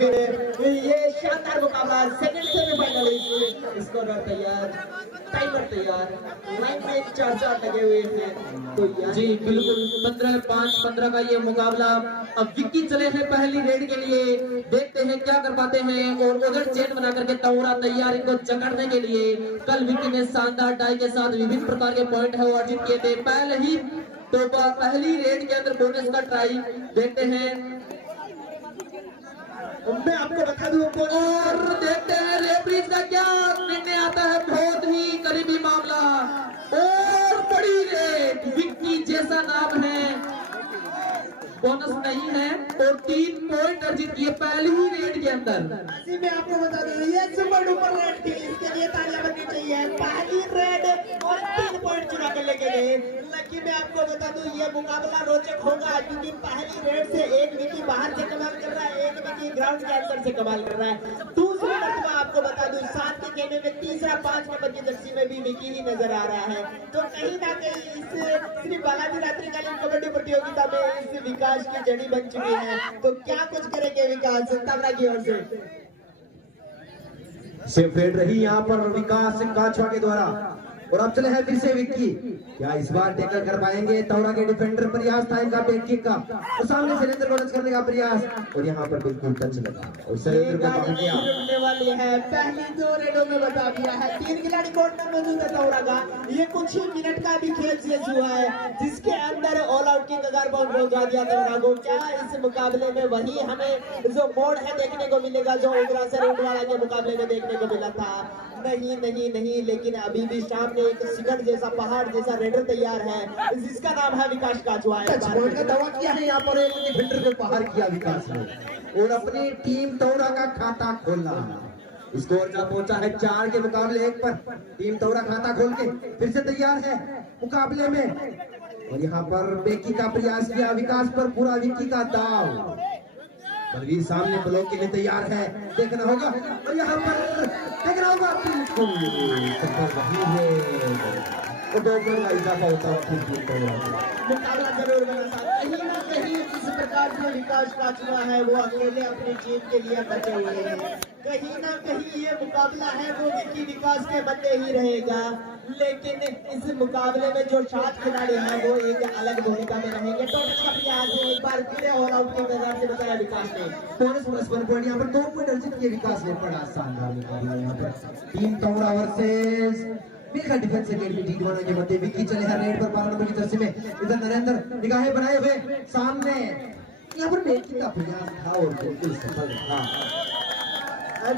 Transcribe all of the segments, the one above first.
आखिर ये शानदार मुकाबला सेकंड सेमीफाइनल स्कोरर तैयार, टाइमर तैयार, लाइन में 4-4 लगे हुए हैं। तो जी बिल्कुल 15-5-15 का ये मुकाबला। अब विक्की चले हैं पहली रेड के लिए, देखते हैं क्या कर पाते हैं। और उधर चेन बना करके तौरा तैयार इनको जकड़ने के लिए। कल विक्की ने शानदार डाई के साथ विभिन्न प्रकार के पॉइंट है वो अर्जित किए थे पहली रेड के अंदर बोनस का ट्राई। देखते हैं, मैं आपको बता दूं और देखते हैं रेफरीज का क्या निर्णय आता है। बहुत ही करीबी मामला और बड़ी रेड, विक्की जैसा नाम है, बोनस नहीं है और 3 पॉइंट अर्जित किए पहली ही रेड के अंदर। मैं आपको बता दूं ये सुपर डुपर रेड थी, इसके लिए तालियां बजनी चाहिए। पहली रेड और 3 पॉइंट चुरा कर लेके गए। लेकिन मैं आपको बता दूं ये मुकाबला रोचक होगा, क्योंकि पहली रेड से एक विकी बाहर से कमाल कर रहा है, एक विकी ग्राउंड के अंदर से कमाल कर रहा है। दूसरी मरतबा आपको बता दूं 7 के खेमे में तीसरा 5 नंबर की जर्सी में भी विकी ही नजर आ रहा है। तो कहीं ना कहीं इस श्री बालाजी रात्रिकालीन कबड्डी प्रतियोगिता में इस विकास की जड़ी बन चुकी है। तो क्या कुछ करेंगे विकास तगड़ा की ओर से? सेफ रेड रही यहाँ पर विकास काछवा के द्वारा। और अब चले हैं फिर से विक्की, क्या इस बार टैकल कर पाएंगे? तौरा के डिफेंडर प्रयास था इनका बैक किक का, और सामने से सुरेंद्र को टच करने का प्रयास, और यहाँ पर बिल्कुल टच लगा और सुरेंद्र को पकड़ लिया। वाली है पहली 2 रेडों में बता दिया है। 3 खिलाड़ी कोर्ट में मौजूद है तौरा का। ये कुछ ही मिनट का भी खेल शेष हुआ है, जिसके अंदर ऑल आउट की कगार पर पहुंचा दिया तौरा को। क्या इस मुकाबले में वही हमें जो मोड़ है देखने को मिलेगा जो उग्रासर उडवाड़ा के मुकाबले में देखने को मिला था? नहीं नहीं नहीं, लेकिन अभी भी सामने एक शिखर जैसा पहाड़ जैसा रेडर तैयार है, जिसका नाम है विकास काछवा। का दावा किया है यहाँ पर, एक डिफेंडर को बाहर किया विकास ने और अपनी टीम तौरा का खाता खोला। स्कोर जा पहुंचा है 4 के मुकाबले 1 पर। टीम तौरा खाता खोल के फिर से तैयार है मुकाबले में, और यहाँ पर बेकी का प्रयास किया विकास पर, पूरा विक्की का दाव। बलवीर सामने ब्लॉक के लिए तैयार है, देखना होगा, और यहाँ पर देखना होगा बिल्कुल वही है, और 2 गोल का इजाफा होता है। मुकाबला जरूर बना था। कहीं ना कहीं इस प्रकार से विकास काछवा है वो अकेले अपनी टीम के लिए बचे हुए हैं। कहीं ना कहीं ये मुकाबला है वो विक्की विकास के बंदे ही रहेगा, लेकिन इस मुकाबले में जो 7 खिलाड़ी हैं वो एक अलग भूमिका में रहेंगे। टोटल का प्रयास है एक बार फिर ऑल आउट के नजर से बताया विकास ने। बोनस 1 पॉइंट यहाँ पर 2 पॉइंट अर्जित किए विकास ने। बड़ा शानदार मुकाबला यहाँ पर टीम तौरा वर्सेस मिलकर डिफेंस अकेडमी टी1 के मध्य। विक्की चले हैं रेड पर 12 नंबर की जर्सी में। इधर नरेंद्र निगाहें बनाए हुए सामने, यहाँ पर बेकी का प्रयास था और बिल्कुल सफल था।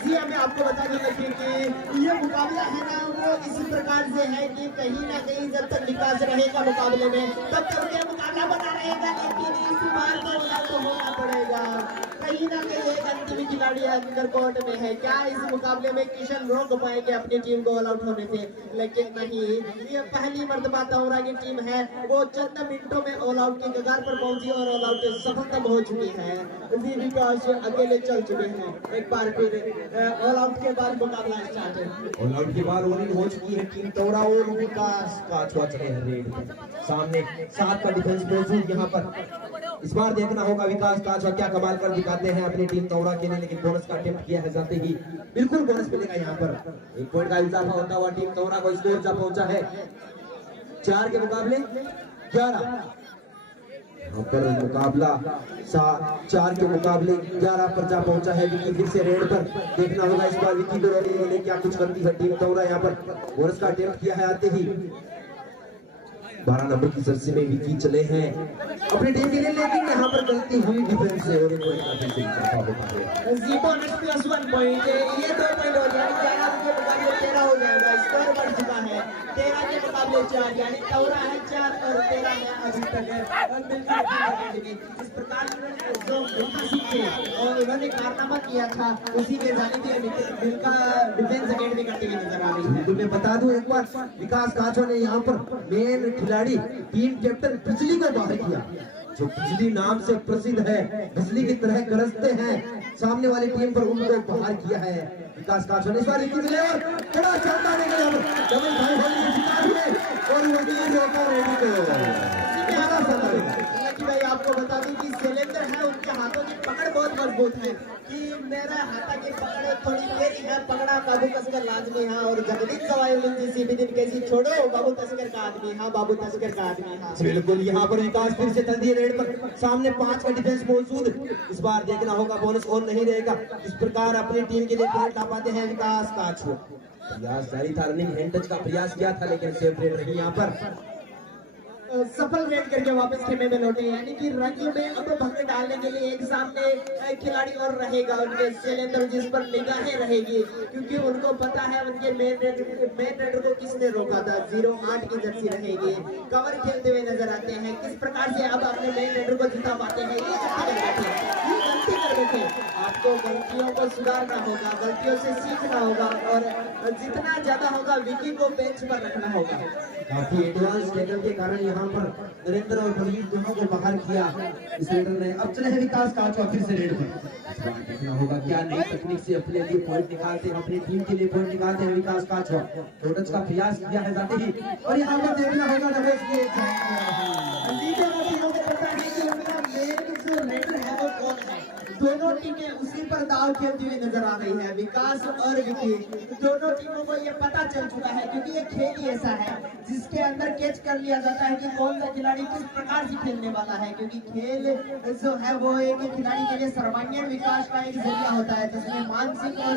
जी हमें आपको बता दें कि ये मुकाबला है ना वो इस प्रकार से है कि कहीं ना कहीं जब तक विकास रहेगा मुकाबले में तब तक ये मुकाबला बना रहेगा, लेकिन इस बार तो होना पड़ेगा। कहीं ना कहीं एक अंतिम खिलाड़ी अंदर कोर्ट में है। क्या इस मुकाबले में किशन रोक पाएंगे अपनी टीम को ऑल आउट होने से? लेकिन नहीं, ये पहली मर्तबा तौरा की टीम है वो चंद मिनटों में ऑल आउट की कगार पर पहुंची और ऑल आउट सफलता हो चुकी है। जी विकास अकेले चल चुके हैं। एक बार फिर ऑल आउट के बाद मुकाबला स्टार्ट है। ऑल आउट के बाद ओवरिंग हो चुकी है टीम तौरा और विकास काछवा चले हैं रेड पर। सामने 7 का डिफेंस मौजूद यहाँ पर। इस बार देखना होगा विकास काछवा क्या कमाल कर दिखाते हैं अपनी टीम तौरा के लिए, लेकिन बोनस का अटेम्प्ट किया है जाते ही बिल्कुल बोनस मिलेगा यहाँ पर। 1 पॉइंट का इजाफा होता हुआ टीम तौरा को स्कोर जा पहुंचा है 4 के मुकाबले 11। यहाँ पर मुकाबला 4 के मुकाबले 11 पर जा पहुंचा है। विक्की फिर से रेड पर, देखना होगा इस बार विक्की को क्या कुछ करती है टीम तौरा। यहाँ पर बोनस का अटेम्प्ट किया है आते ही 12 नंबर की जर्सी में विक्की चले हैं अपनी टीम के लिए, लेकिन यहाँ पर गलती हुई डिफेंस से और जी बोनस +1 पॉइंट, ये 2 पॉइंट हो जाएगा। 11 के मुकाबले 13 हो जाएगा। स्कोर बढ़ चुका है 13 के मुकाबले 4, यानी तौरा है 4 और 13 है अभी तक। इस प्रकार जो और उन्होंने कारनामा किया था उसी के जानिब मिलका डिफेंस अकेडमी करती हुई नजर आ रही है। मैं बता दूं एक बार, विकास काछवा ने यहाँ पर मेन खिलाड़ी टीम कैप्टन बिजली को बाहर किया, जो बिजली नाम से प्रसिद्ध है, बिजली की तरह गरजते हैं सामने वाली टीम पर, उनको बाहर किया है विकास काछवा ने। इस बार बड़ा शानदार डबल भाई होने की शिकार हुए और वकील रोका रेडी को। भाई आपको बता दूं कि शैलेंद्र है उनके हाथों की पकड़ बहुत मजबूत है कि मेरा हाथा की पकड़ थोड़ी तेज है, पकड़ा बाबू तस्कर लाजमी है और जगदीश सवाई किसी भी दिन कैसी छोड़ो बाबू तस्कर का आदमी है, बाबू तस्कर का आदमी है। बिल्कुल यहाँ पर विकास फिर से चल दिए रेड पर, सामने 5 का डिफेंस मौजूद। इस बार देखना होगा बोनस और नहीं रहेगा। इस प्रकार अपनी टीम के लिए पॉइंट ला पाते हैं विकास काछुआ। प्रयास जारी था, रनिंग हैंड टच का प्रयास किया था लेकिन सेफ रेड रही यहाँ पर। सफल रेड करके वापस खेमे में लौटे, यानी कि रंग में अब भंग डालने के लिए एक सामने खिलाड़ी और रहेगा उनके शैलेंद्र, जिस पर निगाहें रहेगी क्योंकि उनको पता है उनके मेन रेडर को किसने रोका था। 08 की जर्सी रहेगी, कवर खेलते हुए नजर आते हैं। किस प्रकार से अब अपने मेन रेडर को जिता पाते हैं, ये गलती कर बैठे। आपको गलतियों को सुधारना होगा, गलतियों से सीखना होगा और जितना ज्यादा होगा विकी को बेंच पर रखना होगा। काफी एडवांस टैकल के कारण यहाँ पर नरेंद्र और बलवीर दोनों को बाहर किया इस रेडर ने। अब चले हैं विकास काछुआ फिर से रेड पर। इस बार देखना होगा क्या नई तकनीक से अपने लिए पॉइंट निकालते हैं, अपनी टीम के लिए पॉइंट निकालते हैं विकास काछुआ। टच का प्रयास किया है जाते ही और यहाँ पर देखना होगा रेडर है वो कौन है। दोनों टीमें उसी पर दाव खेलती हुई नजर आ रही है, विकास और विकी। दोनों टीमों को ये पता चल चुका है क्योंकि ये खेल ही ऐसा है जिसके अंदर कैच कर लिया जाता है कि कौन सा खिलाड़ी किस प्रकार से खेलने वाला है, क्योंकि खेल जो है वो एक खिलाड़ी के लिए सर्वांगीण विकास का एक जरिया होता है जिसमें मानसिक और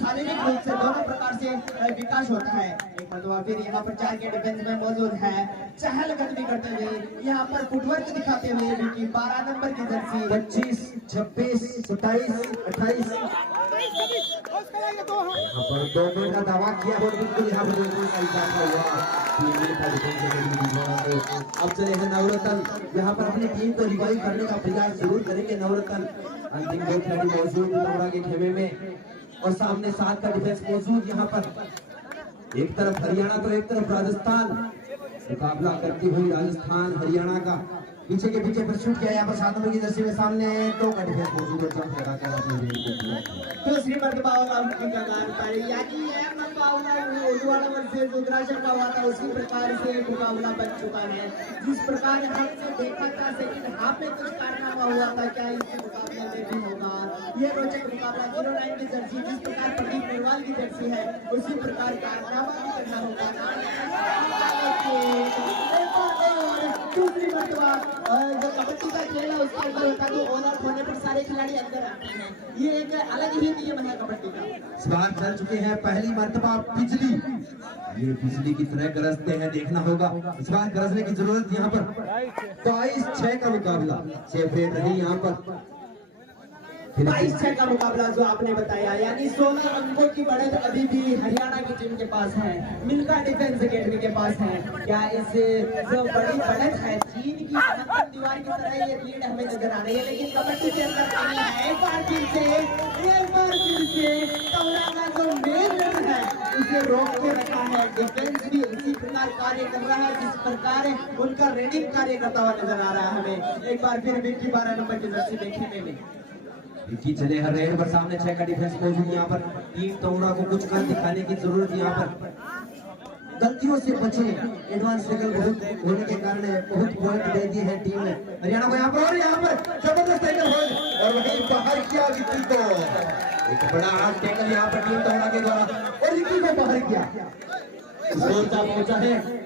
शारीरिक रूप से दोनों प्रकार से विकास होता है। एक मतलब फिर यहाँ पर 4 के डिफेंस में मौजूद है, चहलकदमी करते हुए यहाँ पर फुटवर्क दिखाते हुए विकी 12 नंबर की जर्सी। 25, 26, 27, 28 यहाँ पर 2 गोल का दावा किया और बिल्कुल यहाँ पर 2 गोल का इजाफा हुआ। अब चले हैं नवरत्न, यहाँ पर अपनी टीम को रिवाइव करने का प्रयास जरूर करेंगे नवरत्न। अंतिम 2 खिलाड़ी मौजूद तोड़ा के खेमे में और सामने 7 का डिफेंस मौजूद। यहाँ पर एक तरफ हरियाणा तो एक तरफ राजस्थान, मुकाबला करती हुई राजस्थान हरियाणा का। पीछे के पीछे परसूट किया यहाँ पर 7 नंबर की जर्सी में सामने 2 का डिफेंस मौजूद है। जंप लगा कर दूसरी मरतबा की कगार पर, यानी यह मुकाबला उदवाड़ा वर्सेस उग्राशर का हुआ था, उसी प्रकार से मुकाबला बन चुका है। जिस प्रकार हमने देखा था सेकंड हाफ में कुछ कारनामा हुआ था, क्या इस मुकाबले में भी होगा। ये रोचक मुकाबला 09 की जर्सी जिस प्रकार प्रदीप नेरवाल की जर्सी है उसी प्रकार कारनामा भी करना होगा। दूसरी मरतबा जो कबड्डी का खेल है उसके अंदर होता है तो ऑल आउट होने पर सारे खिलाड़ी अंदर आते हैं, ये एक अलग ही नियम है कबड्डी का। इस बार चल चुके हैं पहली मर्तबा बिजली, ये बिजली की तरह गरजते हैं, देखना होगा इस बार गरजने की जरूरत। यहाँ पर 22-6 का मुकाबला सेफ रेड रही यहाँ पर। 22-6 का मुकाबला जो आपने बताया, यानी 16 अंकों की बढ़त अभी भी हरियाणा की टीम के पास है, मिल्खा डिफेंस एकेडमी के पास है। क्या इस जो बड़ी बढ़त है चीन की अंतर दीवार की तरह ये लीड हमें नजर आ रही है, लेकिन कबड्डी के अंदर नहीं है। एक बार फिर से तौरा का जो मेन रन है उसे रोक के रखा है। डिफेंस भी उसी प्रकार कार्य कर रहा है जिस प्रकार उनका रेडिंग कार्य करता हुआ नजर आ रहा है हमें। एक बार फिर विक्की 12 नंबर की जर्सी देखने में विकी चले हर रेड पर, सामने 6 का डिफेंस मौजूद। यहाँ पर टीम तोड़ा को कुछ कर दिखाने की जरूरत। यहाँ पर गलतियों से बचे, एडवांस टैकल बहुत होने के कारण बहुत पॉइंट दे दिए हैं टीम ने हरियाणा को यहाँ पर। और यहाँ पर जबरदस्त टैकल हो और वहीं बाहर किया विकी को, एक बड़ा हाथ टैकल यहाँ पर टीम तोड़ा के द्वारा और विकी को बाहर किया। पहुंचा है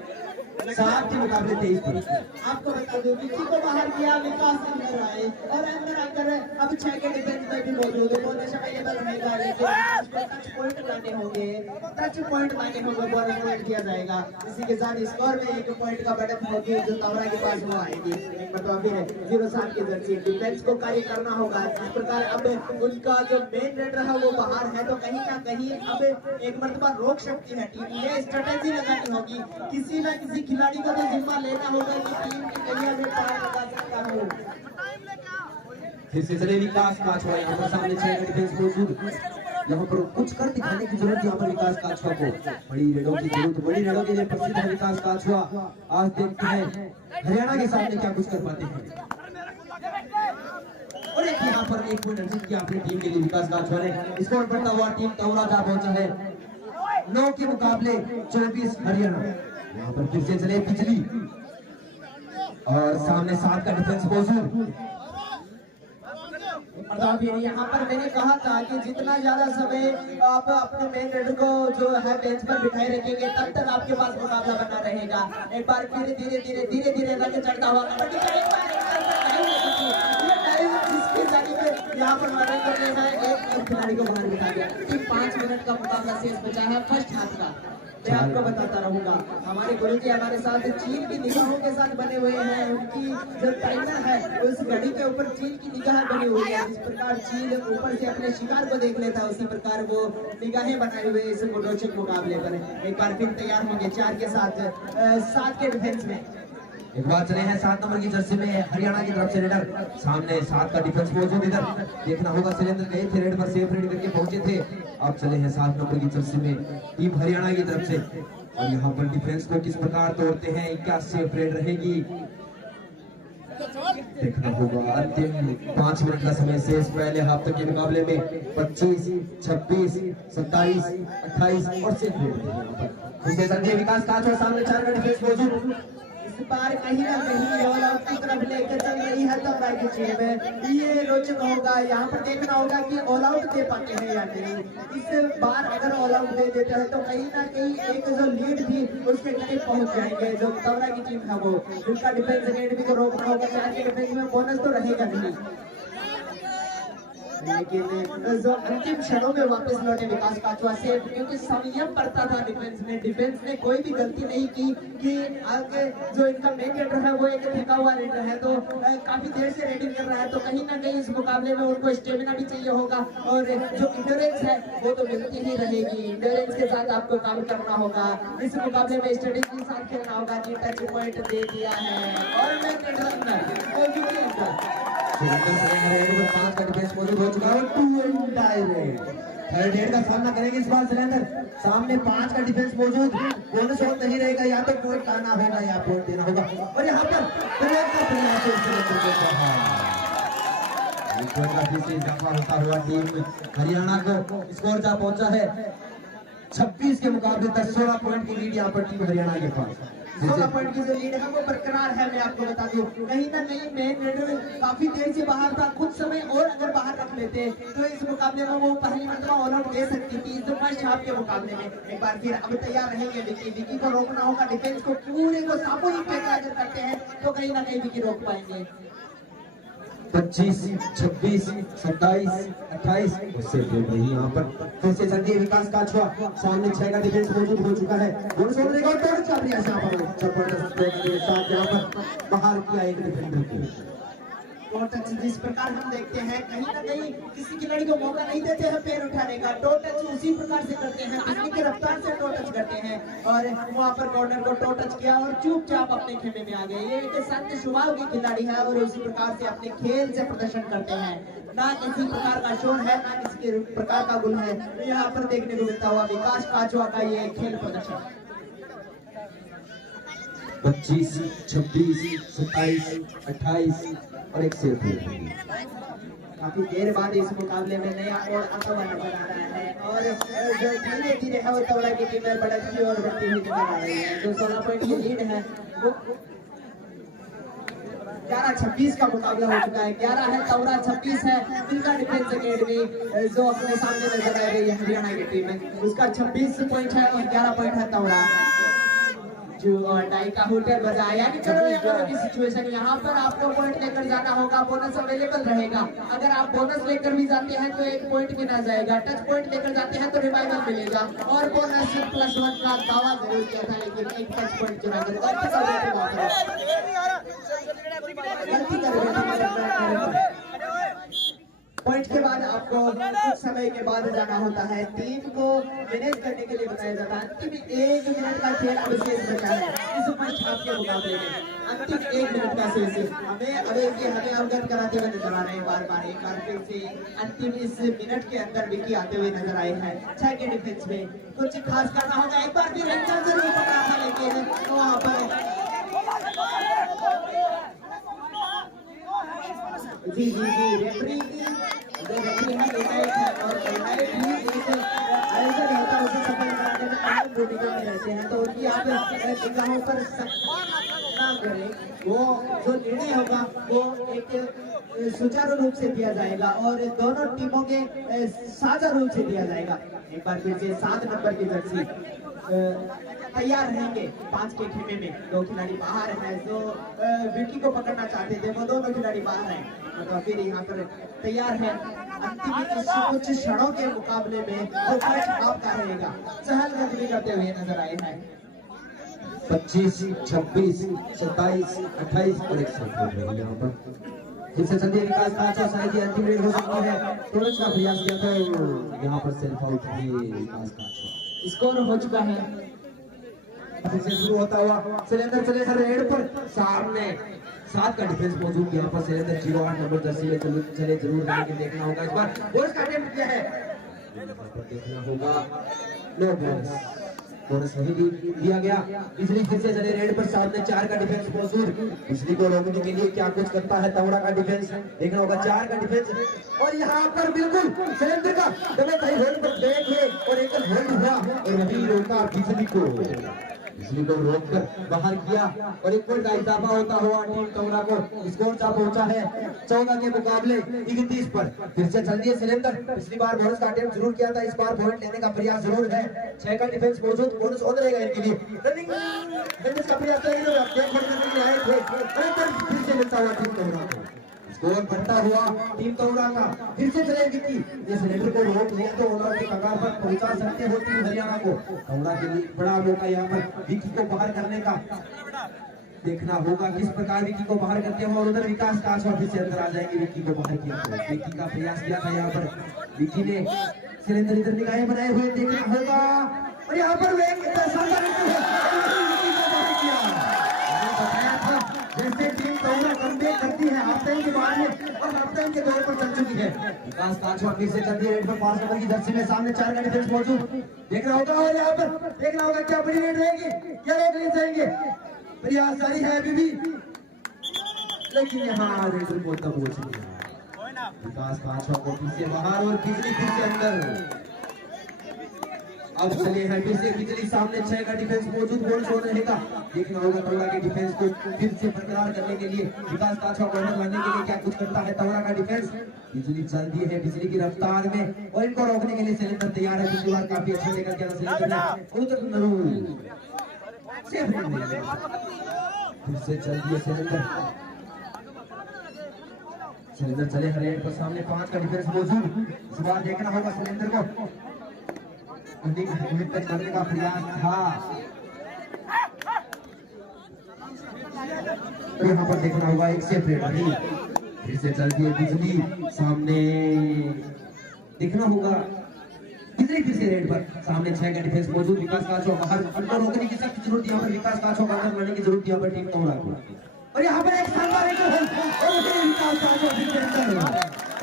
7 के मुकाबले 23। आपको बता दूं विकी को बाहर किया, विकास अंदर आए और अंदर आकर अब 6 के डिफेंस में भी मौजूद है। बोनस अवेलेबल रहेगा लेकिन टच पॉइंट लाने होंगे, बोनस पॉइंट किया जाएगा। इसी के साथ स्कोर में 1 पॉइंट का बढ़त होगी जो तवरा के पास वो आएगी। एक मतलब फिर 07 की जर्सी डिफेंस को कार्य करना होगा। जिस प्रकार अब उनका जो मेन रेडर है वो बाहर है तो कहीं ना कहीं अब एक मरतबा रोक सकती है टीम। ये स्ट्रेटेजी लगानी होगी, किसी ना किसी खिलाड़ी को तो जिम्मा लेना होगा कि टीम की कलिया में पार लगा सकता हूं। फिर से चले विकास काछुआ, यहाँ पर सामने 6 का डिफेंस मौजूद। यहाँ पर कुछ कर दिखाने की जरूरत यहाँ पर विकास काछुआ को, बड़ी रेडों की जरूरत, बड़ी रेडों के लिए प्रसिद्ध है विकास काछुआ। आज देखते हैं हरियाणा के सामने क्या कुछ कर पाते हैं। और एक यहाँ पर 1 पॉइंट अर्जित किया अपनी टीम के लिए विकास काछुआ ने। स्कोर बढ़ता हुआ टीम तौरा जा पहुंचा है 9 के मुकाबले 24 हरियाणा। यहाँ पर फिर से चले बिजली और सामने 7 का डिफेंस मौजूद। तो फिर यहाँ पर मैंने कहा था कि जितना ज्यादा समय आप अपने मेन रेडर को जो है बेंच पर बिठाए रखेंगे तब तक आपके पास मुकाबला बना रहेगा। एक बार फिर धीरे धीरे रंग चढ़ता हुआ कबड्डी का एक बार जिसकी जानिब यहाँ पर मदद कर रहे हैं, एक खिलाड़ी को बाहर बिठा दिया। 5 मिनट का मुकाबला शेष बचा है फर्स्ट हाफ का। मैं आपको बताता रहूंगा, हमारे गुरुजी हमारे साथ चील की निगाहों के साथ बने हुए हैं। उनकी जो टाइमर है उस घड़ी के ऊपर चील की निगाह बनी हुई है। जिस प्रकार चील ऊपर से अपने शिकार को देख लेता है उसी प्रकार वो निगाहें बनाए हुए इस रोचक मुकाबले पर। एक बार फिर तैयार होंगे 4 के साथ 7 के डिफेंस में। एक बार चले हैं 7 नंबर की जर्सी में हरियाणा की तरफ से रेडर, सामने 7 का डिफेंस मौजूद। इधर देखना होगा सिलेंडर गए थे रेड पर, सेफ रेड करके पहुंचे थे। अब चले हैं 7 नंबर की जर्सी में टीम हरियाणा की तरफ से, और यहाँ पर डिफेंस को किस प्रकार तोड़ते हैं, क्या सेफ रेड रहेगी देखना होगा। अंतिम 5 मिनट का समय शेष पहले हाफ तक के मुकाबले में 25, 26, 27, 28 और सेफ रेड संजय विकास काच और सामने 4 का डिफेंस मौजूद। इस बार कहीं ना कहीं ऑल आउट की तरफ लेकर चल रही है तमरा की टीम। ये रोचक होगा, यहाँ पर देखना होगा कि ऑल आउट दे पाते हैं या नहीं। इस बार अगर ऑल आउट दे देते हैं तो कहीं ना कहीं एक जो लीड थी उसके करीब पहुंच जाएंगे जो तमरा की टीम है वो। उनका डिफेंस अकेडमी को रोकना होगा, 4 के डिफेंस में बोनस तो रहेगा नहीं, लेकिन जो अंतिम क्षणों में वापस लौटे विकास काचवा से, क्योंकि संयम बरता था डिफेंस ने कोई भी गलती नहीं की कि आगे जो इनका मेन रेडर है वो एक थका हुआ रेडर है तो काफी देर से रेडिंग कर रहा है, तो कहीं ना कहीं इस मुकाबले में उनको स्टेमिना भी चाहिए होगा और जो इंड्योरेंस है वो तो मिलती ही रहेगी। इंड्योरेंस के साथ आपको काम करना होगा, इस मुकाबले में स्ट्रेटेजी के साथ खेलना होगा। जी टच पॉइंट दे दिया है और मैं पांच का डिफेंस मौजूद हो चुका है, 2 डायरेक्ट थर्ड हेड का सामना करेंगे इस बार सिलेंडर। सामने 5 का डिफेंस मौजूद, बोनस और नहीं रहेगा, या तो पॉइंट लाना होगा या पॉइंट देना होगा। और यहाँ पर इजाफा होता हुआ टीम हरियाणा को स्कोर जा पहुंचा है 26 के मुकाबले 16 पॉइंट की लीड यहाँ पर टीम हरियाणा के पास। 16 पॉइंट की जो लीड है वो बरकरार है। मैं आपको बता दूं कहीं ना कहीं मेन रेडर काफी देर से बाहर था, कुछ समय और अगर बाहर रख लेते तो इस मुकाबले में वो पहली मरतबा ऑल आउट दे सकती थी इस फर्स्ट हाफ के मुकाबले में। एक बार फिर अब तैयार रहेंगे विकी को रोकना होगा, डिफेंस को पूरे को सामूहिक अगर करते हैं तो कहीं ना कहीं विकी रोक पाएंगे। 25, 26, 27, 28 उससे रही यहाँ पर फिर से संजय विकास का छुआ, सामने 6 का डिफेंस मौजूद हो चुका है। यहाँ पर बाहर किया एक डिफेंडर को। जिस प्रकार हम देखते हैं कहीं ना कहीं किसी खिलाड़ी को मौका नहीं देते हैं पैर उठाने का, टो टच उसी प्रकार से करते हैं, बिजली की रफ्तार से टो टच करते हैं और वहां पर कॉर्नर को टो टच किया और चुपचाप अपने खेमे में आ गए। ये एक शांत स्वभाव की खिलाड़ी है और उसी प्रकार से अपने खेल से प्रदर्शन करते हैं, ना किसी प्रकार का शोर है ना किसी प्रकार का गुल है। यहाँ पर देखने को मिलता हुआ विकास काचवा का ये खेल प्रदर्शन। 25, 26, 27, 28 और एक सेफ है। काफी देर बाद इस मुकाबले में नया और अथवा नजर आ रहा है और जो धीरे धीरे है वो तवड़ा की टीम में बढ़त की और बढ़ती हुई नजर आ रही है। जो 16 पॉइंट की लीड है वो 11-26 का मुकाबला हो चुका है। 11 है तवड़ा, 26 है इनका डिफेंस अकेडमी जो अपने सामने नजर आ रही है हरियाणा की टीम में, उसका 26 पॉइंट है और 11 पॉइंट है तवड़ा जो डाई का होल्डर बजाया कि चलो की सिचुएशन यहाँ पर आपको पॉइंट लेकर जाना होगा, बोनस अवेलेबल रहेगा। अगर आप बोनस लेकर भी जाते हैं तो 1 पॉइंट गिना जाएगा, टच पॉइंट लेकर जाते हैं तो रिवाइवल मिलेगा और बोनस +1 का दावा जरूर किया था, लेकिन एक टच पॉइंट चुना कर पॉइंट के बाद आपको कुछ समय के बाद जाना होता है, टीम को मैनेज करने के लिए बताया जाता है। अंतिम 1 मिनट का खेल अवशेष बचा है इस फर्स्ट हाफ के मुकाबले में, अंतिम 1 मिनट का शेष हमें अवगत कराते हुए नजर आ रहे हैं बार बार। एक बार फिर से अंतिम इस मिनट के अंदर विकी आते हुए नजर आए हैं। 6 के डिफेंस में कुछ खास करना होगा, एक बार फिर जरूर पकड़ा था लेकिन वहाँ पर जी रेफरी रहते हैं तो उनकी आप निगाहों पर ना करें, वो जो निर्णय होगा वो एक सुचारू रूप से दिया जाएगा और दोनों टीमों के साझा रूप से दिया जाएगा। एक बार फिर से 7 नंबर की जर्सी तैयार रहेंगे। 5 के खेमे में 2 खिलाड़ी बाहर हैं जो विकी को पकड़ना चाहते थे, वो दोनों खिलाड़ी बाहर हैं, तो फिर यहाँ पर तैयार है। अंतिम कुछ क्षणों के मुकाबले में वो मैच आपका रहेगा। चहलकदमी करते हुए नजर आए हैं। 25, 26, 27, 28 और 1 यहाँ पर फिर से चलिए विकास काच और शायद अंतिम रेड हो सकती है। टोरच का प्रयास किया था, यहाँ पर सेल्फ आउट है विकास काच। स्कोर हो चुका है। फिर से शुरू होता हुआ सिलेंडर चले हैं रेड पर, सामने 7 का डिफेंस मौजूद। यहाँ पर सिलेंडर 08 नंबर जर्सी में चले जरूर जाएंगे, देखना होगा इस बार बोनस का अटेम्प्ट किया है, देखना होगा। नो बोनस नहीं दिया गया। बिजली फिर से चले रेड पर, सामने 4 का डिफेंस मौजूद। बिजली को रोकने के लिए क्या कुछ करता है तवड़ा का डिफेंस, देखना होगा। 4 का डिफेंस और यहाँ पर बिल्कुल सिलेंडर का गलत है, होल्ड पर बैक है और एक होल्ड हुआ और वही रोका बिजली को रोककर बाहर किया और 1 पॉइंट का इजाफा होता हुआ टीम तवड़ा को स्कोर चा पहुंचा है 14 के मुकाबले 31 पर। फिर से चल दिए सिलेंडर, पिछली बार बोनस का अटेम्प्ट जरूर किया था, इस बार पॉइंट लेने का प्रयास जरूर है। 6 का डिफेंस मौजूद, बोनस ऑन रहेगा इनके लिए। रनिंग डिफेंस का प्रयास करेंगे, आप देख करने के लिए आए थे, फिर से मिलता हुआ टीम तवड़ा को स्कोर बढ़ता हुआ टीम तवड़ा का। फिर से चले विकी, ये सिलेंडर को रोक लिया तो ओनर के कगार पर पहुंचा सकते हो टीम हरियाणा को। तवड़ा के लिए बड़ा मौका यहाँ पर विकी को बाहर करने का, देखना होगा किस प्रकार विकी को बाहर करते हो और उधर विकास काच वापस से अंदर आ जाएंगे। विकी को बाहर किया तो विकी का प्रयास किया था, यहाँ पर विकी ने सिलेंडर इधर निगाहें बनाए हुए, देखना होगा और यहाँ पर बताया था जैसे टीम तवड़ा कमबैक करती है हाफ टाइम के बाद में और हाफ टाइम के दौर पर चल चुकी है। विकास काच फिर से चलती है रेड पर, 5 नंबर की जर्सी में, सामने 4 का डिफेंस मौजूद, देखना होगा और यहाँ पर देखना होगा क्या बड़ी रेड रहेगी, क्या रोक नहीं जाएंगे। प्रयास जारी है अभी भी, लेकिन यहाँ रेड को तब हो चुकी है। विकास काच को फिर से बाहर और बिजली फिर से अंदर। अब चले हैं फिर से बिजली, सामने 6 का डिफेंस मौजूद, बोनस हो रहेगा। देखना होगा तवड़ा के डिफेंस को फिर से बरकरार करने के लिए, विकास काच को कॉर्नर लाने के लिए क्या कुछ करता है तवड़ा का डिफेंस। बिजली चलती है बिजली की रफ्तार में और इनको रोकने के लिए सिलेंडर तैयार है। पिछली बार काफी अच्छा लेकर के सिलेंडर ने उधर नरूल सेफ नहीं मिला। फिर से चलती है सिलेंडर चले हैं रेड पर, सामने 5 का डिफेंस मौजूद। इस बार देखना होगा सिलेंडर को करने का प्रयास था, तो यहाँ पर देखना होगा एक सेफ रेड नहीं। फिर से चलती है बिजली, सामने देखना होगा बिजली फिर से रेड पर, सामने 6 का डिफेंस मौजूद। विकास काच बाहर अंदर रोकने की सख्त जरूरत यहाँ पर, विकास काच को अंदर लाने की जरूरत यहाँ पर टीम तवड़ा को। और यहाँ पर एक शानदार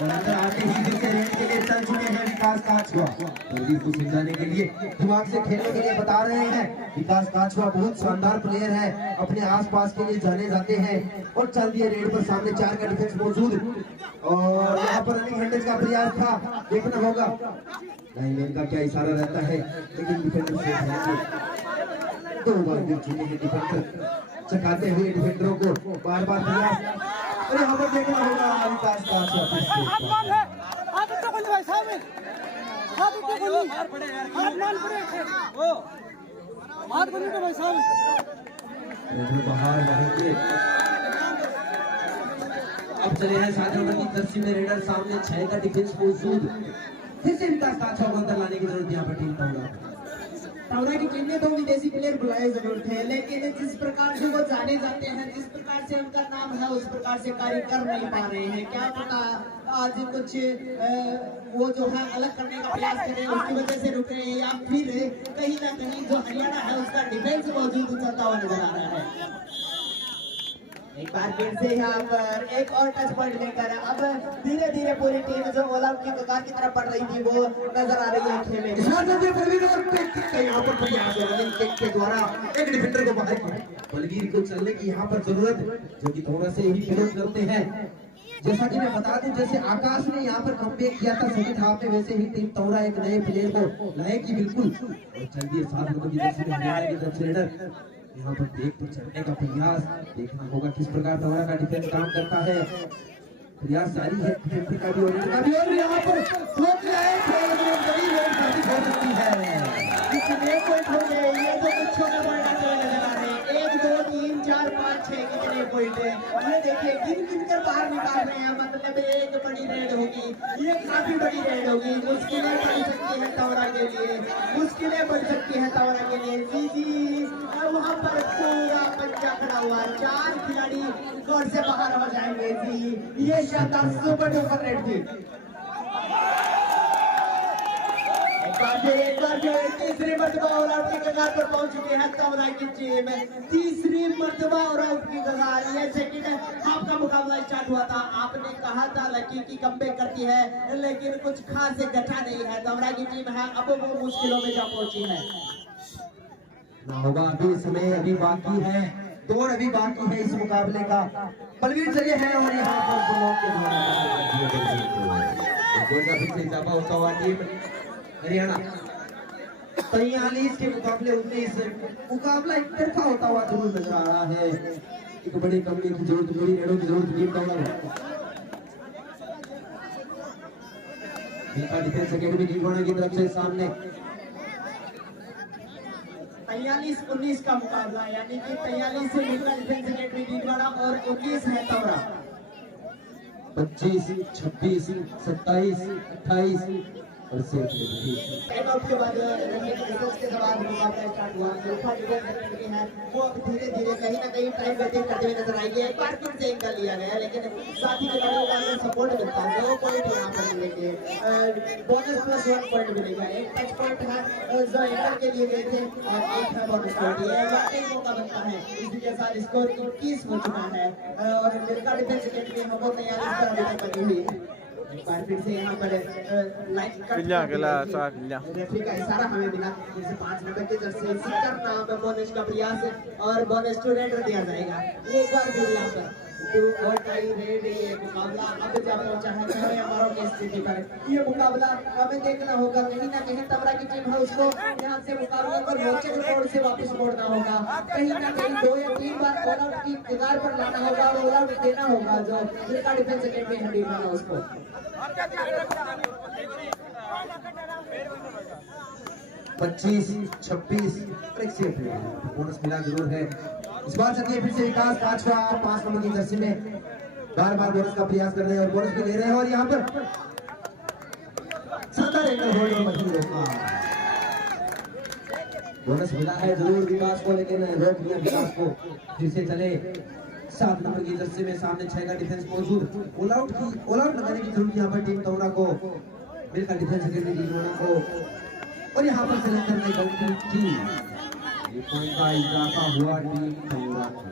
और अंदर आते ही फिर से रेड के लिए चल चुके हैं विकास काचवा। जल्दी को समझाने के लिए, दिमाग से खेलने के लिए बता रहे हैं। विकास काचवा बहुत शानदार प्लेयर है, अपने आसपास के लिए जाने जाते हैं। और चल दिए रेड पर, सामने 4 का डिफेंस मौजूद और यहाँ पर रनिंग हैंडल का प्रयास था, देखना होगा लाइनमैन का क्या इशारा रहता है, लेकिन डिफेंडर से 2 बार गिर चुके हैं डिफेंडर, चकाते हुए डिफेंडरों को बार बार प्रयास। और यहाँ पर देखना होगा विकास काच बाहर रहेंगे। अब चले हैं 7 नंबर की जर्सी में रेडर, सामने 6 का डिफेंस मौजूद। फिर से विकास काच को अंदर लाने की जरूरत यहाँ पर टीम तवड़ा की टीम में 2 विदेशी प्लेयर बुलाए जरूर थे, लेकिन जिस प्रकार से वो जाने जाते हैं, जिस प्रकार से उनका नाम है, उस प्रकार से कार्य कर नहीं पा रहे हैं। क्या पता आज कुछ वो जो है अलग करने का प्रयास कर रहे हैं, उसकी वजह से रुक रहे हैं, या फिर कहीं ना कहीं जो हरियाणा है उसका डिफेंस मौजूद उतरता हुआ नजर आ रहा है। एक बार फिर से यहाँ पर एक और टच पॉइंट लेकर अब धीरे धीरे पूरी टीम जो ओला की कगार की तरफ बढ़ रही थी वो नजर आ रही है खेल में। यहाँ पर प्रयास के द्वारा एक डिफेंडर को बाहर किया, बलवीर को चलने की यहाँ पर जरूरत, जो कि थोड़ा से ही विरोध करते हैं। जैसा कि मैं बता दूं, जैसे आकाश ने यहाँ पर कमबैक किया था सेकंड हाफ में, वैसे ही टीम तवड़ा एक नए प्लेयर को लाएगी बिल्कुल। और चलिए 7 नंबर की जर्सी में हरियाणा की तरफ से रेडर यहाँ पर देख पर चढ़ने का प्रयास, देखना होगा किस प्रकार तवड़ा का डिफेंस काम करता है। प्रयास जारी है फिफ्टी का भी और यहाँ पर रोक लिया है, बड़ी रेड साबित हो सकती है। कितने पॉइंट हो गए, ये तो कुछ छोटा पॉइंट आते हुए नजर आ रहे हैं। 1 2 3 4 5 6 कितने पॉइंट है ये देखिए, गिन कर बाहर निकाल रहे हैं। मतलब एक बड़ी रेड होगी, ये काफी बड़ी रेड होगी। मुश्किलें बढ़ सकती है तौरा के लिए, मुश्किलें बढ़ सकती है तौरा के लिए। जी जी, और वहाँ पर पूरा पंजा खड़ा हुआ है, 4 खिलाड़ी कोर्ट से बाहर हो जाएंगे। जी ये शानदार सुपर डुपर रेड थी। एक बार जो तीसरी मर्तबा ऑल आउट की कगार पर पहुंच चुके हैं तौरा की टीम। तीसरी मर्तबा ऑल आउट की कगार। ये सेकंड हाफ का मुकाबला स्टार्ट हुआ था, आपने कहा था लकी की कमबैक करती है, लेकिन कुछ खास घटा नहीं है। तौरा की टीम है अब वो मुश्किलों में जा पहुंची है। होगा अभी समय अभी बाकी है, दौर अभी बाकी है इस मुकाबले का। बलवीर चले हैं और यहाँ पर ब्लॉक के द्वारा फिर से इजाफा होता हुआ टीम हरियाणा 43 के मुकाबले 19। मुकाबला एक तरफा होता हुआ जरूर नजर आ रहा है। एक बड़ी कमरे की जरूरत, बड़ी रेडों की जरूरत टीम का डिफेंस अकेडमी नीलवाड़ा की तरफ से सामने 43-19 का मुकाबला, यानी कि 43 से नीलवाड़ा डिफेंस अकेडमी नीलवाड़ा और 19 है तौरा। 25 26 27 28 और टाइम आउट के बाद के बाद मुकाबला स्टार्ट हुआ। जो डिफेंस अकेडमी है वो अब धीरे धीरे कहीं ना कहीं टाइम वेटिंग करते हुए नजर आएगी। एक बार फिर से एंगल लिया गया, लेकिन साथी खिलाड़ियों का सपोर्ट मिलता है। 2 पॉइंट यहाँ पर मिलेंगे, बोनस प्लस 1 पॉइंट मिलेगा। एक टच पॉइंट है जो एंगल के लिए गए थे और एक है बोनस पॉइंट। ये वाकई मौका बनता है। इसी के साथ स्कोर 21 हो चुका है और मिलका डिफेंस अकेडमी हमको तैयारी इस पर अभी तक बनी हुई है। एक बार फिर से यहाँ पर लाइट रेफरी का इशारा हमें मिला। फिर से 5 नंबर के जर्सी सिक्कर नाम बोनस का प्रयास और बोनस स्टूडेंट दिया जाएगा। एक बार फिर यहाँ पर 2 और टाई रेड। ये मुकाबला अब जा पहुंचा है पहले हमारों की स्थिति पर। ये मुकाबला हमें देखना होगा, कहीं ना कहीं तबरा की टीम है उसको यहाँ से मुकाबले पर रोचक मोड़ से वापस मोड़ना होगा। कहीं ना कहीं 2 या 3 बार ऑल आउट की कगार पर लाना होगा और ऑल आउट देना होगा जो मिलका डिफेंस अकेडमी है नीलवाड़ा उसको। 25 26 बोनस मिला जरूर है इस बार। चलिए फिर से विकास काछवा 5 नंबर की जर्सी में बार बार बोनस का प्रयास कर रहे हैं और बोनस भी ले रहे हैं। और यहाँ पर शानदार एंगल होल्ड और मछली रोका, बोनस मिला है जरूर विकास को, लेकिन रोक दिया विकास को। फिर से चले 7 नंबर की जर्सी में सामने 6 का डिफेंस मौजूद। ऑल आउट लगाने की जरूरत यहाँ पर टीम तौरा को, मिलकर डिफेंस अकेडमी नीलवाड़ा को। और यहाँ पर सिलेंडर में गलती थी, ये पॉइंट का इजाफा हुआ टीम तौरा को।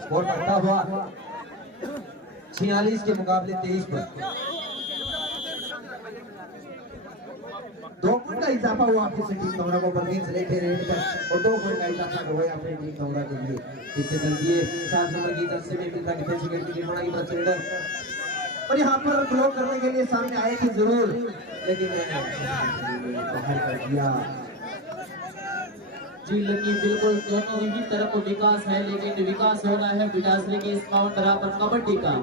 स्कोर बढ़ता हुआ 46 के मुकाबले 23 पर। 2 पॉइंट का इजाफा हुआ फिर से टीम तौरा को। बलवीर चले थे रेड पर और 2 पॉइंट का इजाफा हुआ अपने टीम तौरा के लिए। फिर से चल दिए 7 नंबर की जर्सी में मिलता डिफेंस अकेडमी नीलवाड़ा की तरफ से। और यहाँ पर ब्लॉक करने के लिए सामने आए थे जरूर, लेकिन बाहर कर दिया। जी लेकिन बिल्कुल दोनों ही तरफ विकास है, लेकिन विकास होना है बिटासली के इस काउंटर पर कबड्डी का,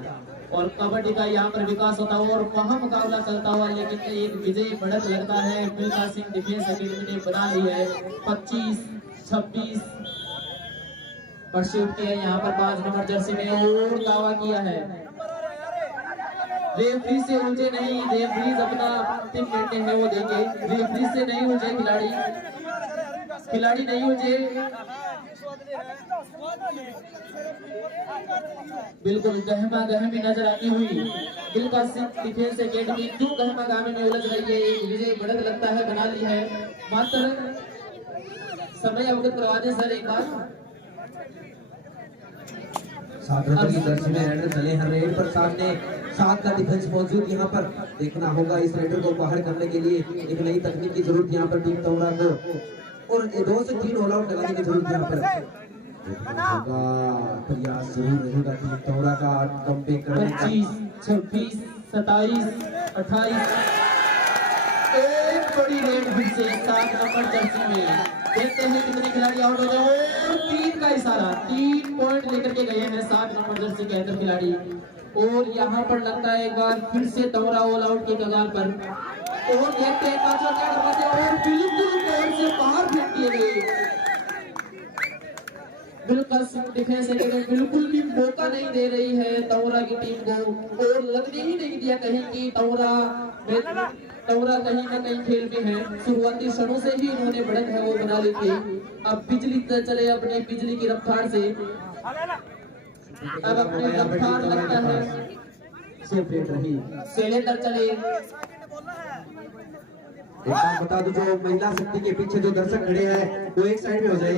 और कबड्डी का यहाँ पर विकास होता हुआ और वहाँ मुकाबला चलता हुआ। लेकिन एक विजयी बढ़त लगता है मिल्खा सिंह डिफेंस अकेडमी ने बना ली है। 25 26 परस्यूट किया यहाँ पर 5 नंबर जर्सी में और दावा किया है। रेफरी से ऊंचे नहीं, रेफरी अपना टीम मेंटेन है वो देंगे। रेफरी से नहीं ऊंचे खिलाड़ी नहीं ऊंचे। बिल्कुल गहमा गहमी नजर आती हुई मिल्खा सिंह डिफेंस अकेडमी क्यों गहमा गहमी में उलझ रही है। एक विजय बढ़त लगता है बना ली है। मात्र समय अवगत करवा दें सर एक बार। 7 नंबर की जर्सी में रेडर चले हैं रेड पर, सामने 7 का डिफेंस मौजूद। यहाँ पर देखना होगा इस रेडर को बाहर करने के लिए एक नई तकनीक की जरूरत यहाँ पर टीम तौरा को, और 2 से 3 ऑल आउट लगाने की जरूरत यहाँ पर होगा। प्रयास जरूर रहेगा टीम तौरा का कमबैक करने का। 25 26 27 28 एक बड़ी रेड फिर से 7 नंबर जर्सी में। देखते हैं कितने खिलाड़ी आउट होते हैं और 3 का इशारा, 3 पॉइंट लेकर के गए हैं 7 नंबर जर्सी के अंदर खिलाड़ी। और यहाँ पर लगता है एक बार फिर से तौरा ऑल आउट के कगार पर। और देखते हैं काजवा क्या कर पाते हैं, और बिल्कुल कोर्ट से बाहर फेंक दिए गए। बिल्कुल डिफेंस एकेडमी बिल्कुल भी मौका नहीं दे रही है तौरा की टीम को, और लगने ही नहीं दिया कहीं कि तौरा कहीं ना कहीं खेल में है। शुरुआती क्षणों से ही इन्होंने बढ़त है वो बना ली थी। अब बिजली चले अपने बिजली की रफ्तार से, अब अपनी रफ्तार लगता है शैलेंद्र चले। एक बात बता दूं, जो महिला शक्ति के पीछे जो दर्शक खड़े हैं वो एक साइड में हो जाए।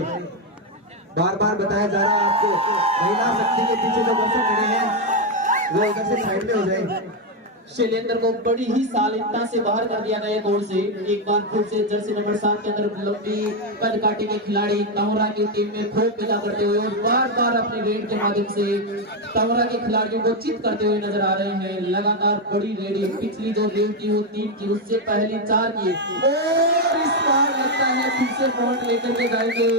बार बार बताया जा रहा है आपको, महिला शक्ति के पीछे जो दर्शक खड़े हैं वो उधर से साइड में हो जाए। शैलेंद्र को बड़ी ही शालीनता से बाहर कर दिया गया गोल से। एक बार फिर से जर्सी नंबर 7 के अंदर लंबी कद काटे के खिलाड़ी तौरा की टीम में खूब पैदा करते हुए और बार बार अपनी रेड के माध्यम से तौरा के खिलाड़ियों को चित करते हुए नजर आ रहे हैं। लगातार बड़ी रेडी, पिछली जो रेड थी वो 3 की, उससे पहली 4 की, और इस बार लगता है फिर से पॉइंट लेकर के जाएंगे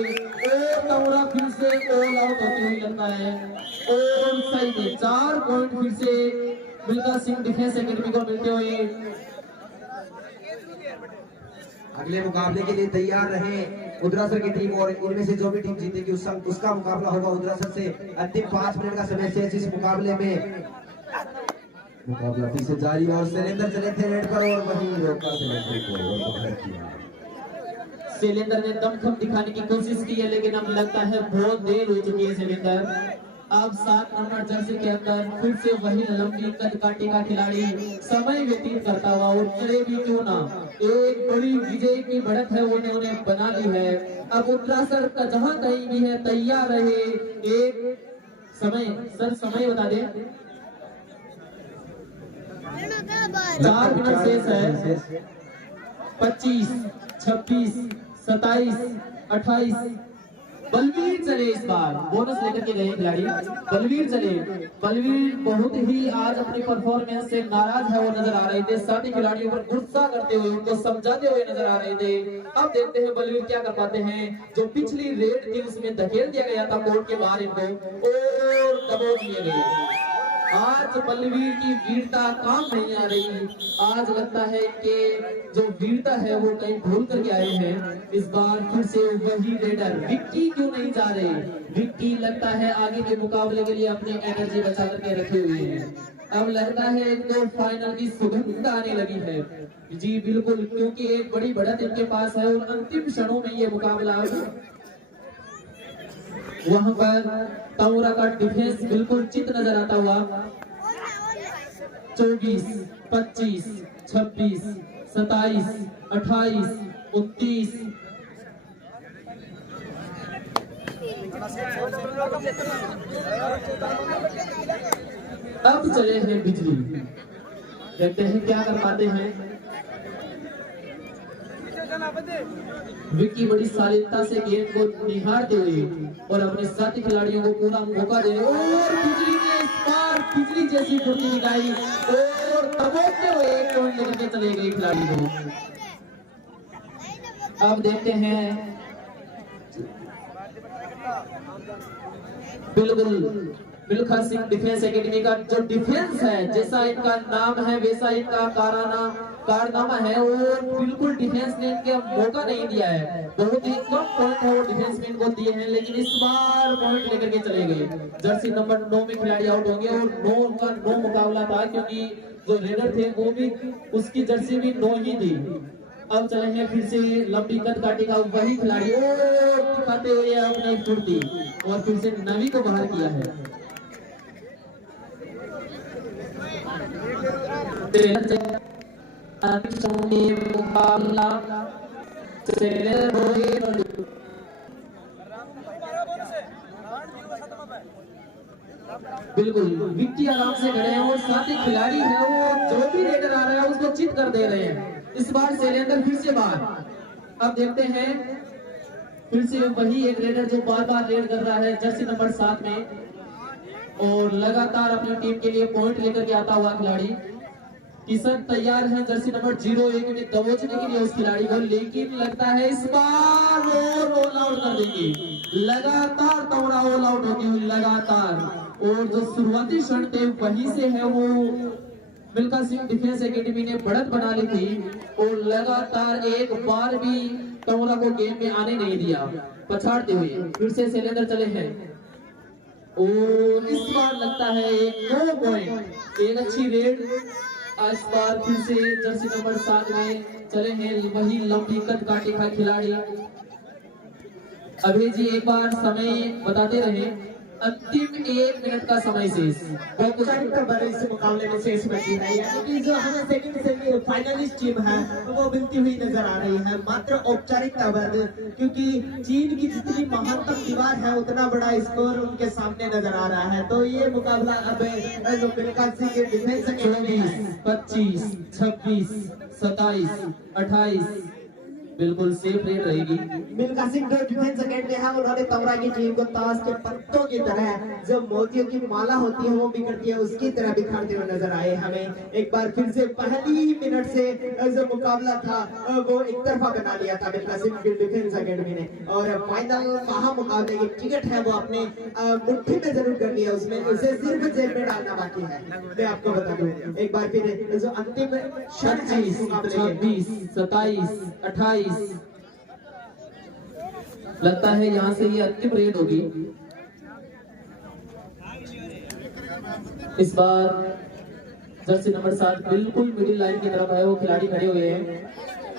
और तौरा फिर से ऑल आउट होती हुई लगता है। और सही में 4 पॉइंट फिर से मिल्खा सिंह डिफेंस एकेडमी को मिलते हुए। अगले मुकाबले के लिए तैयार रहे उदरासर की टीम, और इनमें से जो भी टीम जीतेगी उसका मुकाबला होगा उदरासर से। अंतिम 5 मिनट का समय शेष इस मुकाबले में। मुकाबला फिर से जारी, और शैलेंद्र चले थे रेड पर और वहीं रोका शैलेंद्र ने दमखम दिखाने की कोशिश की है, लेकिन अब लगता है बहुत देर हो चुकी है शैलेंद्र। अब 7 नंबर जर्सी के अंदर फिर से वही लंबी कद काटे का खिलाड़ी समय व्यतीत करता हुआ, और चले भी क्यों ना, एक बड़ी विजय की बढ़त है वो उन्होंने बना ली है। अब उत्तरासर का जहां कहीं भी है तैयार रहे। एक समय बता दे, 4 मिनट शेष है। 25, 26, 27, 28। बलवीर चले इस बार बोनस लेकर के गए खिलाड़ी। बलवीर चले, बलवीर बहुत ही आज अपनी परफॉर्मेंस से नाराज है वो नजर आ रहे थे। साथी खिलाड़ियों पर गुस्सा करते हुए उनको समझाते हुए नजर आ रहे थे। अब देखते हैं बलवीर क्या कर पाते हैं। जो पिछली रेड थी उसमें धकेल दिया गया था कोर्ट के बाहर इनको, और दबोच लिए गए। आज बलवीर की वीरता काम नहीं आ रही। आज लगता है कि जो वीरता है वो कहीं भूल करके आए हैं। इस बार फिर से वही रेडर विक्की क्यों नहीं जा रहे। विक्की लगता है आगे के मुकाबले के लिए अपनी एनर्जी बचा करके रखे हुए हैं। अब लगता है इनको फाइनल की सुगंध आने लगी है। जी बिल्कुल, क्योंकि एक बड़ी बढ़त इनके पास है और अंतिम क्षणों में ये मुकाबला वहां पर तौरा का डिफेंस बिल्कुल चित नजर आता हुआ। 24, 25, 26, 27, 28, 29। अब चले हैं बिजली, देखते हैं क्या कर पाते हैं। विक्की बड़ी शालीनता से गेंद को निहारते हुए और अपने साथी खिलाड़ियों को पूरा मौका दे रहे, और बिजली ने इस बार बिजली जैसी फुर्ती दिखाई और दबोचते हुए एक पॉइंट लेकर के चले गए खिलाड़ी को। अब देखते हैं बिल्कुल मिल्खा सिंह डिफेंस एकेडमी का जो डिफेंस है, जैसा इनका नाम है वैसा इनका कारनामा है, और बिल्कुल डिफेंस ने इनके मौका नहीं दिया है। बहुत ही कम पॉइंट है वो डिफेंस में इनको दिए हैं, लेकिन इस बार पॉइंट लेकर के चले गए। जर्सी नंबर 9 में खिलाड़ी आउट होंगे, और 9 का 9 मुकाबला था, क्योंकि जो रेडर थे वो भी उसकी जर्सी भी 9 ही थी। अब चले हैं फिर से लंबी कद काटे का वही खिलाड़ी, और दिखाते हुए अपनी फुर्ती, और फिर से नवी को बाहर किया है। मुकाबला बिल्कुल विक्की आराम से खड़े हैं, और साथी खिलाड़ी है वो जो भी रेडर आ रहा है उसको चित कर दे रहे हैं। इस बार शैलेंद्र फिर से बाहर। अब देखते हैं फिर से वही एक रेडर जो बार बार रेड कर रहा है जर्सी नंबर 7 में, और लगातार अपनी टीम के लिए पॉइंट लेकर के आता हुआ खिलाड़ी। किशन तैयार है जर्सी नंबर 01 में दबोचने के लिए उस खिलाड़ी को, लेकिन लगता है इस बार ऑल आउट कर देंगे। लगातार तौरा ऑल आउट होती हुई लगातार और जो शुरुआती क्षण थे वहीं से है वो मिल्खा सिंह डिफेंस एकेडमी ने बढ़त बना ली थी और लगातार एक बार भी तौरा को गेम में आने नहीं दिया। पछाड़ते हुए फिर से शैलेंद्र चले हैं और इस बार लगता है एक 9 पॉइंट, एक अच्छी रेड। इस बार फिर से जर्सी नंबर 7 में चले हैं वही लंबी कद काटे का खिलाड़ी। अभय जी एक बार समय बताते रहे। अंतिम 1 मिनट का समय शेष। औपचारिकता बड़े इस मुकाबले में शेष बची है, यानी कि जो हमें सेकंड फाइनलिस्ट टीम है वो मिलती हुई नजर आ रही है। मात्र औपचारिकता वर्ग, क्योंकि चीन की जितनी महत्तम दीवार है उतना बड़ा स्कोर उनके सामने नजर आ रहा है। तो ये मुकाबला अब जो मिल्खा सिंह के डिफेंस एकेडमी 24, 25, 26, 27, 28 बिल्कुल सेफ रेट रहेगी। मिल्खा सिंह जो डिफेंस एकेडमी है उन्होंने तौरा की टीम को ताश के पत्तों की तरह जो मोतियों की माला होती है वो बिखरती है उसकी तरह बिखरते हुए नजर आए हमें। एक बार फिर से पहली ही मिनट से जो मुकाबला था वो एक तरफा बना लिया था मिल्खा सिंह की डिफेंस एकेडमी ने, और फाइनल महामुकाबले की टिकट है वो अपने मुट्ठी में जरूर कर लिया, उसमें उसे सिर्फ जेब में डालना बाकी है। मैं आपको बता दूं एक बार फिर जो अंतिम 25, 26, 27, 28 लगता है यहाँ से ये अंतिम रेड होगी। इस बार जर्सी नंबर 7 बिल्कुल मिडिल लाइन की तरफ है, वो खिलाड़ी खड़े हुए हैं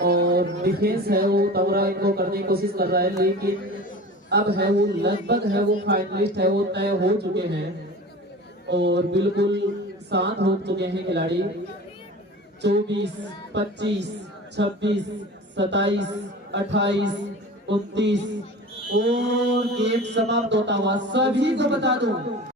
और डिफेंस है वो तौरा इनको करने की कोशिश कर रहा है, लेकिन अब है वो लगभग है वो फाइनलिस्ट है वो तय हो चुके हैं और बिल्कुल शांत हो चुके हैं खिलाड़ी। 24, 25, 26, 27, 28, 29 और गेम समाप्त होता हुआ सभी को बता दूं